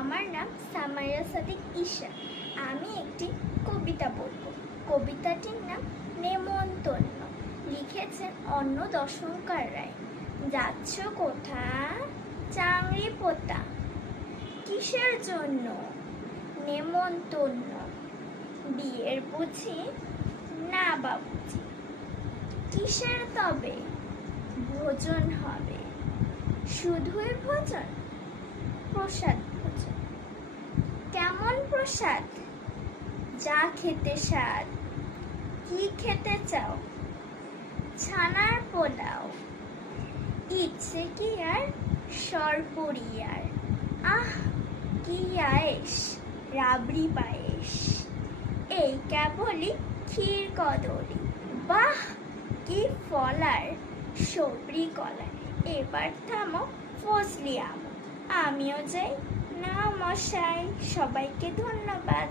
আমার নাম সামাইয়া সাদিক ঈশা। আমি একটি কবিতা বলব কবিতাটির নাম নেমন্তন্ন। লিখেছেন অন্য দশঙ্কার রায়। যাচ্ছ কোথা চাংড়ি পোতা। কিসের জন্য? নেমন্তন্ন। বিয়ের বুঝি? না বাবুজি। কিসের তবে? ভোজন হবে। শুধুই ভোজন? প্রসাদ প্রসাদ যা খেতে স্বাদ। কি খেতে চাও? ছানার পোলাও। ইচ্ছে কি আর? সরপরিয়ার আহ, কি আয়েস রাবড়ি পায়েস এই কেবলই ক্ষীর কদলি। বাহ, কি ফলার সবরি কলার এবার থামো ফজলি আমো। আমিও যাই মশাই সবাইকে ধন্যবাদ।